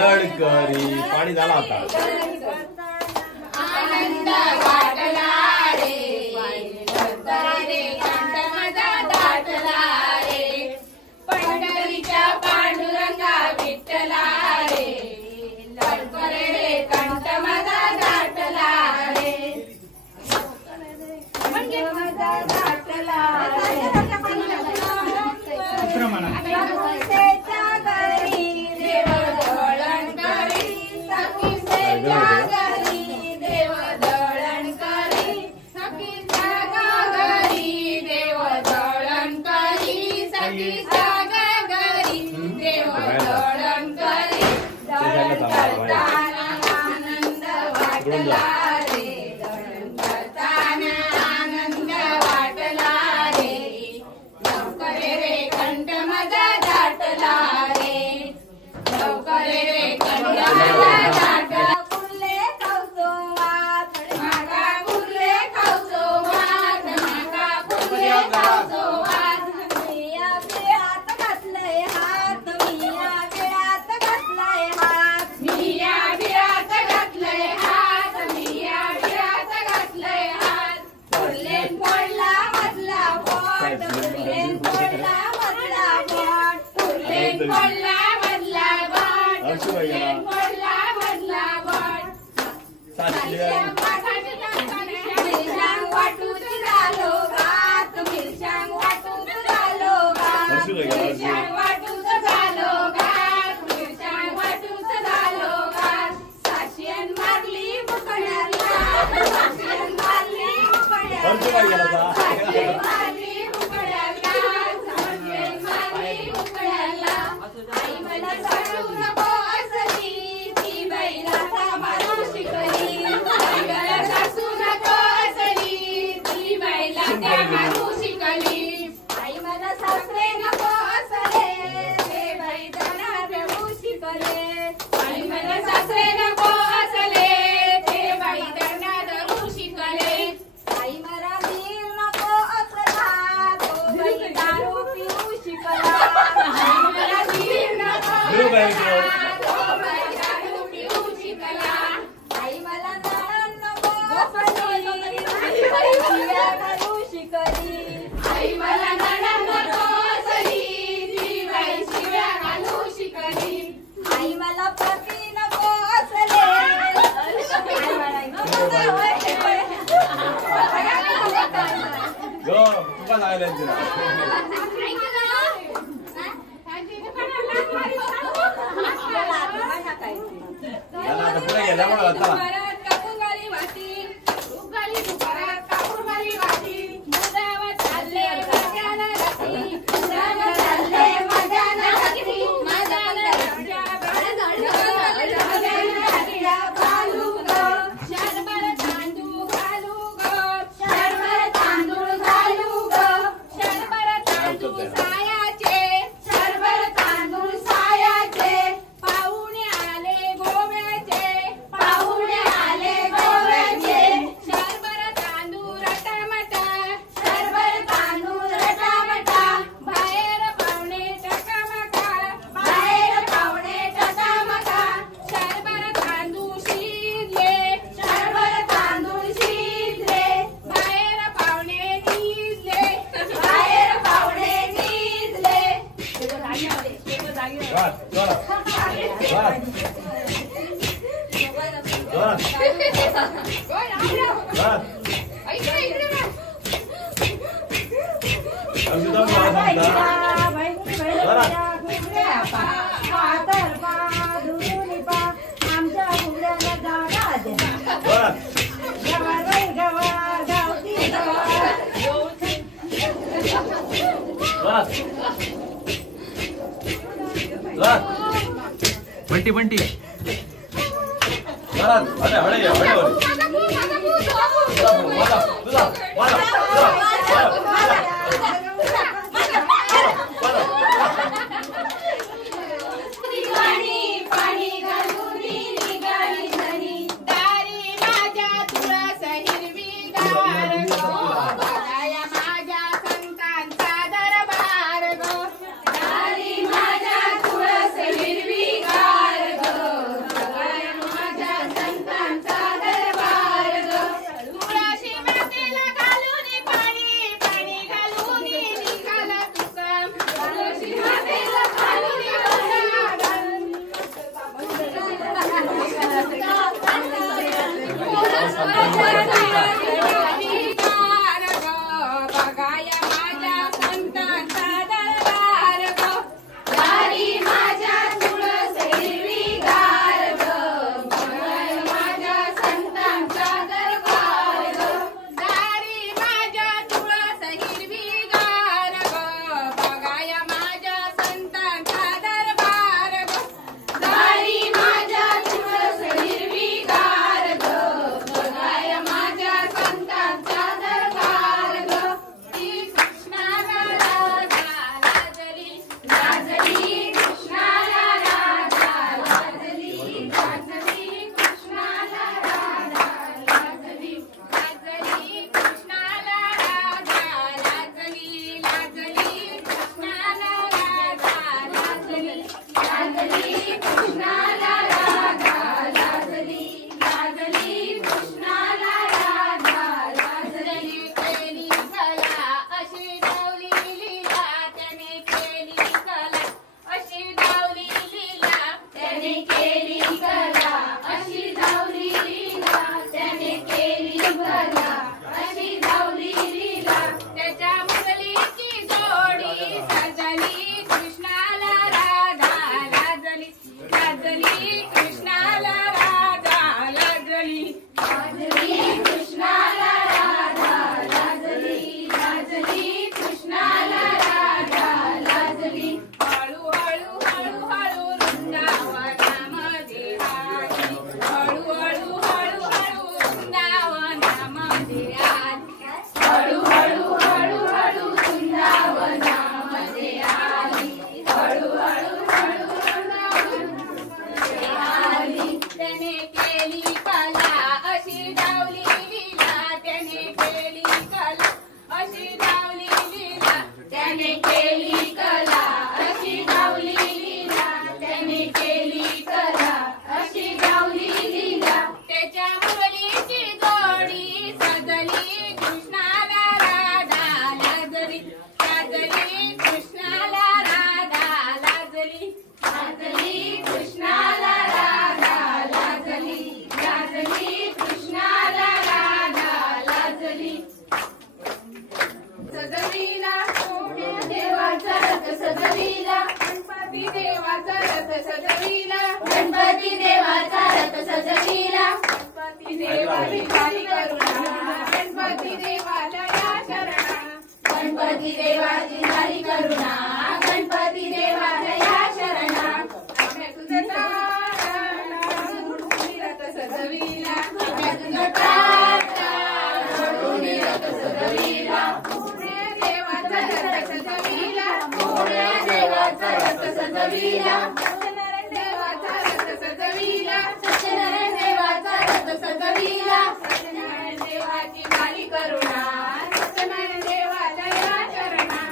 पाणी झाला आता आनंद वाटला रे रे कंठ माझा दाटला रे पंढरीच्या पांडुरंगा विठ्ठला रे लवकर रे कंठ माझा दाटला रे म्हणजे माझा दाटला आनंद वाटला रे लवकर रे कंठ माझा दाटला बंटी बंटी तुळशी मातेला घालून पाणी पाणी घालून त्याने केली कला अशी गावली लीला त्याने केली कला अशी गावली लीला त्याच्या मुरलीची जोडी सजली कृष्णाला राधा लाजली लाजली कृष्णाला राधा लाजली लाजली कृष्णाला राधा लाजली लाजली कृष्णाला राधा लाजली सजविला देवाचा रथ सजविला गणपती देवाचा रथ सजविला गणपती देवाचा रथ सजविला गणपती देवाची झाली करुणा गणपती देवाला या शरणा गणपती देवाची झाली करुणा गणपती देवाला या शरणा आम्ही तुझं रथ सजविला आम्ही तुझं रथ सजविला देवाचा रथ सजविला देवाचा रथ सजविला सत्यनारायण देवाचा रथ सजविला सत्यनारायण देवाचा रथ सजविला सत्यनारायण देवाची झाली करुणा सत्यनारायण देवाला या शरणा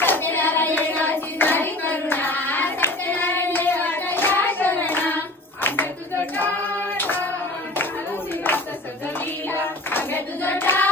सत्यनारायण देवाची झाली करुणा सत्यनारायण देवाला या शरणा आम्ही तुझं रथ सजविला आम्ही तुझं